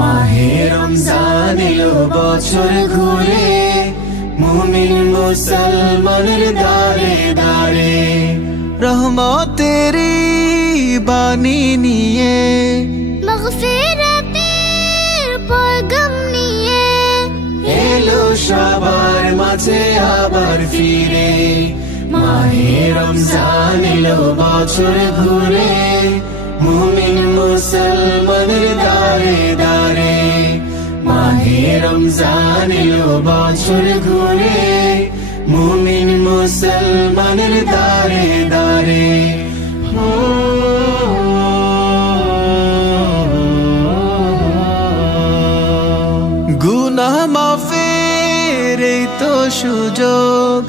মাহে রমজান এলো বছর ঘুরে, মুমিন মুসলমানের দারে দারে রহমতেরি বাণী নিয়ে, মাগফিরাতের পয়গাম নিয়ে এলো সবার মাঝে আবার ফিরে। মাহে রমজান এলো বছর ঘুরে, মুমিন মুসলমানের দারে দারে মাহে রমজান এলো বছর ঘুরে, মুমিন মুসলমানের দারে দারে। গুনাহ মাফের এই তো সুযোগ,